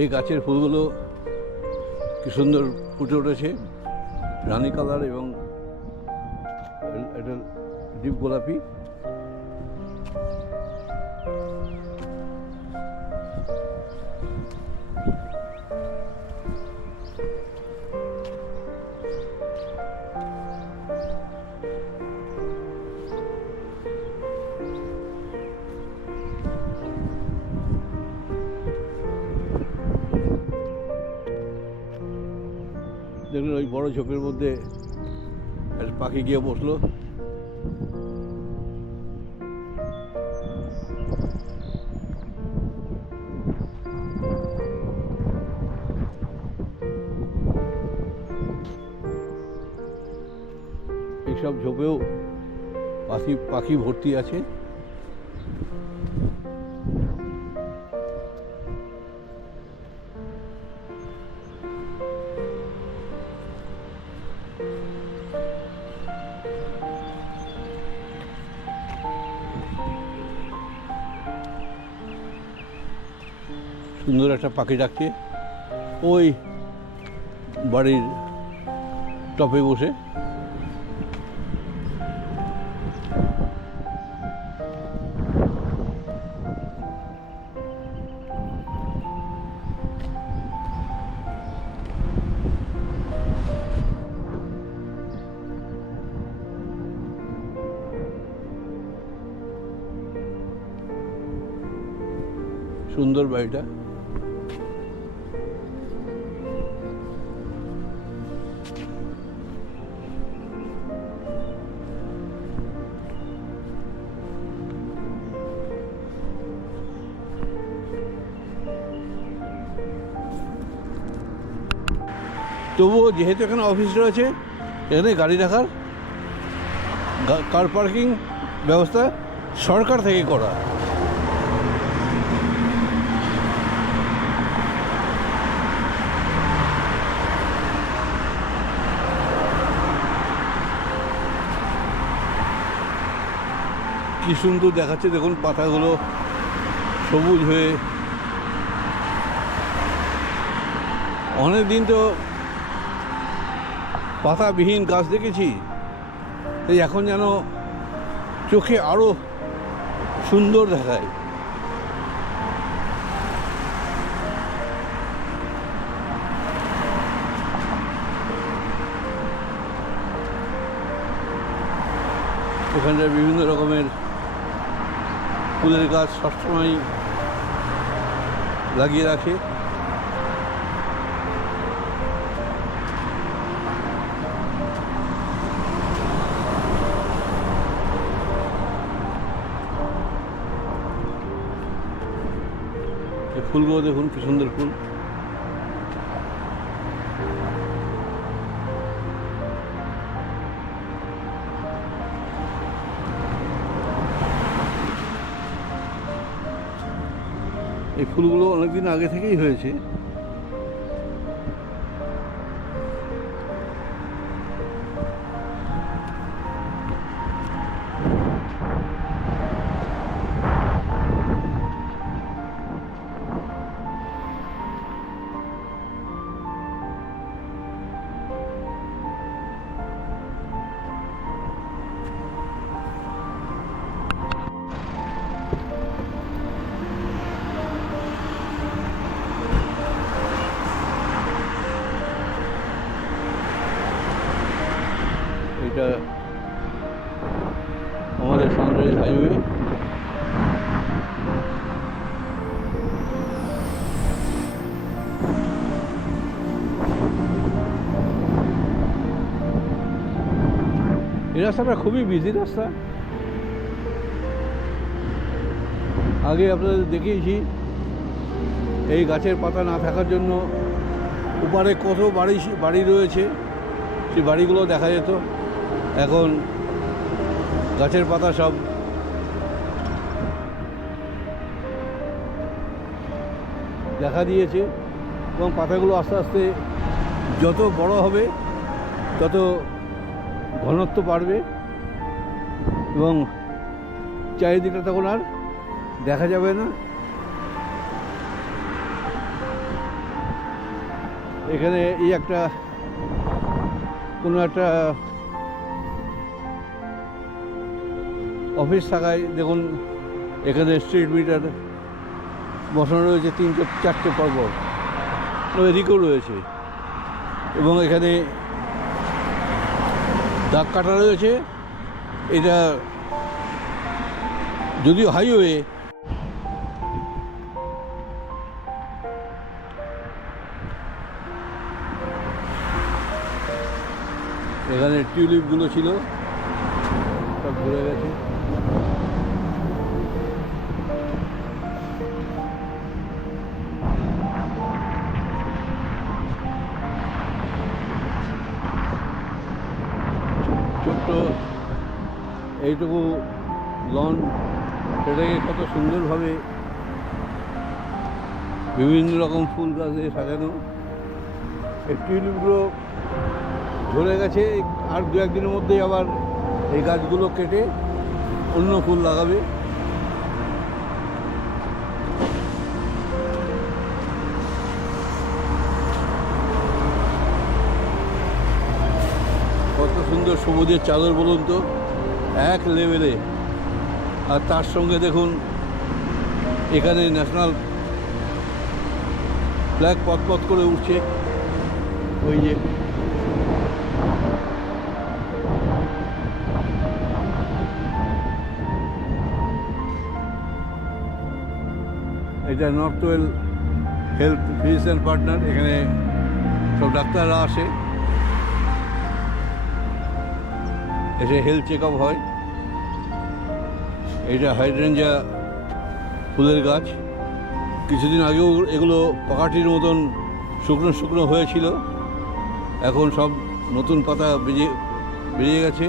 এই গাছের ফুলগুলো কি সুন্দর ফুটে উঠেছে। রানী কালার এবং একটা ডিপ গোলাপি। ওই বড় ঝোপের মধ্যে একটা পাখি গিয়ে বসল। এইসব ঝোপেও পাখি পাখি ভর্তি আছে। সুন্দর একটা পাখি ডাকছে। ওই বাড়ির টপে বসে। সুন্দর বাড়িটা। তবুও যেহেতু এখানে অফিস রয়েছে, এখানে গাড়ি রাখার কার পার্কিং ব্যবস্থা সরকার থেকে করা। কি সুন্দর দেখাচ্ছে, দেখুন পাতাগুলো সবুজ হয়ে। অনেক দিন তো পাতাবিহীন গাছ দেখেছি। তাই এখন যেন চোখে আরও সুন্দর দেখায়। এখানটায় বিভিন্ন রকমের ফুলের গাছ সবসময় লাগিয়ে রাখে। ফুলগুলো দেখুন কি সুন্দর ফুল। এই ফুলগুলো অনেকদিন আগে থেকেই হয়েছে। রাস্তাটা খুবই বিজি রাস্তা আগে আপনাদের দেখিয়েছি, এই গাছের পাতা না থাকার জন্য ওপারে কত বাড়ি বাড়ি রয়েছে, সেই বাড়িগুলো দেখা যেত। এখন গাছের পাতা সব দেখা দিয়েছে এবং পাতাগুলো আস্তে আস্তে যত বড় হবে, তত ঘনত্ব বাড়বে এবং চারিদিকটা তখন আর দেখা যাবে না। এখানে এই একটা কোনো একটা অফিস থাকায় দেখুন, এখানে স্ট্রিট মিটার বসানো রয়েছে তিনটে, চারটে পরপর এদিকেও রয়েছে। এবং এখানে দাগ কাটা রয়েছে। এটা যদিও হাইওয়ে এখানে টিউলিপগুলো ছিল সব ঘুরে গেছে। এইটুকু লন সেটাকে কত সুন্দরভাবে বিভিন্ন রকম ফুল গাছ দিয়ে সাজানো। এই টিউলিপগুলো ধরে গেছে, আর দু একদিনের মধ্যেই আবার এই গাছগুলো কেটে অন্য ফুল লাগাবে। কত সুন্দর সবুজের চাদর বলুন তো। এক লেভেলে। আর তার সঙ্গে দেখুন, এখানে ন্যাশনাল ফ্ল্যাগ পথ পথ করে উঠছে। ওই যে। এটা north well health physician partner এখানে সব ডাক্তাররা আসে। এসে হেলথ চেক আপ হয়। এটা হাইড্রেঞ্জা ফুলের গাছ। কিছুদিন আগেও এগুলো পাকাটির মতন শুকনো শুকনো হয়েছিল। এখন সব নতুন পাতা বেরিয়ে বেরিয়ে গেছে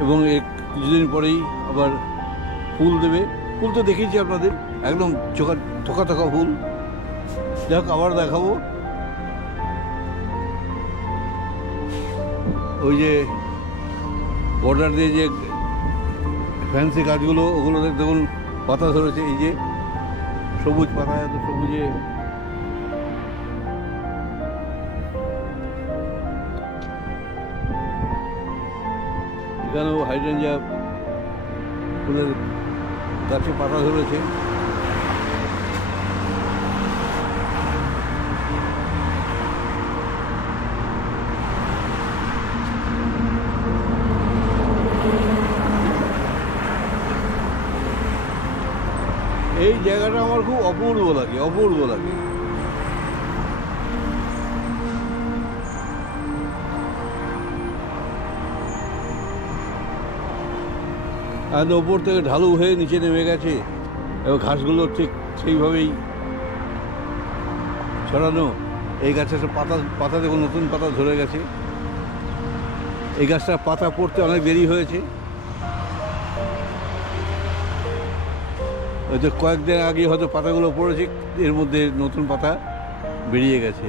এবং এর কিছুদিন পরেই আবার ফুল দেবে। ফুল তো দেখিয়েছি আপনাদের, একদম চোখা, থোকা থোকা ফুল। যাক, আবার দেখাবো। ওই যে বর্ডার দিয়ে যে ফ্যান্সি গাছগুলো ওগুলোতে দেখুন, পাতা ধরেছে, এই যে সবুজ পাতা, এত সবুজে। এখানেও হাইড্রেঞ্জা ফুলের গাছে পাতা ধরেছে। এই জায়গাটা আমার খুব অপূর্ব লাগে অপূর্ব লাগে। আর ওপর থেকে ঢালু হয়ে নিচে নেমে গেছে, এবং ঘাসগুলো ঠিক সেইভাবেই ছড়ানো। এই গাছের পাতা পাতা দেখুন, নতুন পাতা ধরে গেছে। এই গাছটার পাতা পড়তে অনেক দেরি হয়েছে। হয়তো কয়েকদিন আগে হয়তো পাতাগুলো পড়েছে এর মধ্যে নতুন পাতা বেরিয়ে গেছে।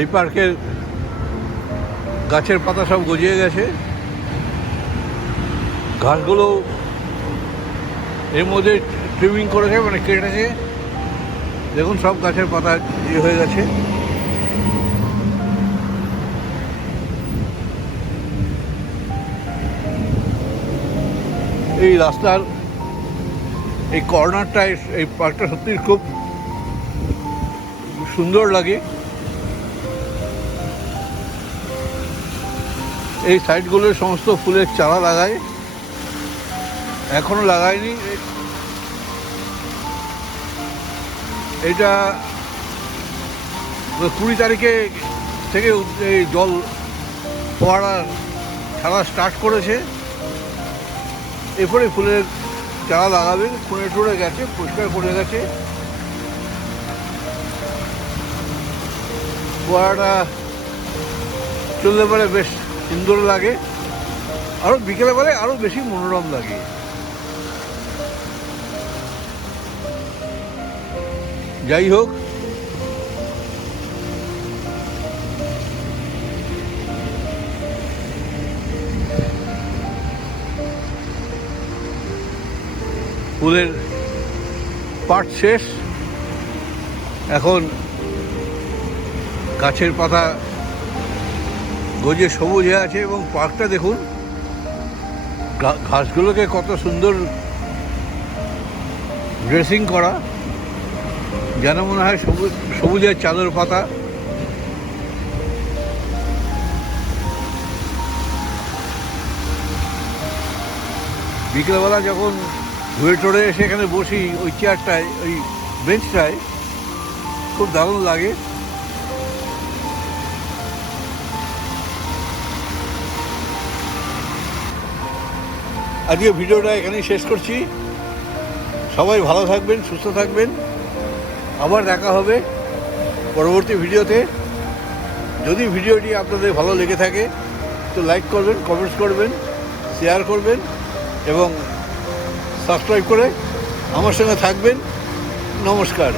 এই পার্কের গাছের পাতা সব গজিয়ে গেছে। ঘাসগুলো এর মধ্যে ট্রিমিং করেছে মানে কেটেছে। দেখুন, সব গাছের পাতা ইয়ে হয়ে গেছে। এই রাস্তার এই কর্নারটা, এই পার্কটা সত্যি খুব সুন্দর লাগে। এই সাইডগুলো সমস্ত ফুলের চারা লাগায়। এখনও লাগায়নি। এটা কুড়ি তারিখে থেকে এই জল ফোয়ারা ছাড়া স্টার্ট করেছে। এরপরে ফুলের চারা লাগাবে খুঁড়ে টুড়ে গেছে, পরিষ্কার করে গেছে। ফোয়ারাটা চললে পরে বেশ সুন্দর লাগে। আরও বিকেলে বেলায় আরও বেশি মনোরম লাগে। যাই হোক। ফুলের পাট শেষ। এখন গাছের পাতা গজে সবুজ হয়ে আছে এবং পার্কটা দেখুন। ঘাসগুলোকে কত সুন্দর ড্রেসিং করা। যেন মনে হয় সবুজ, সবুজের চাদর পাতা। বিকেলবেলা যখন ঘুরে টরে এসে এখানে বসি, ওই চেয়ারটায় ওই বেঞ্চটায় খুব দারুণ লাগে। আজকে ভিডিওটা এখানেই শেষ করছি। সবাই ভালো থাকবেন, সুস্থ থাকবেন। আবার দেখা হবে পরবর্তী ভিডিওতে। যদি ভিডিওটি আপনাদের ভালো লেগে থাকে, তো লাইক করবেন কমেন্টস করবেন শেয়ার করবেন, এবং সাবস্ক্রাইব করে আমার সঙ্গে থাকবেন। নমস্কার।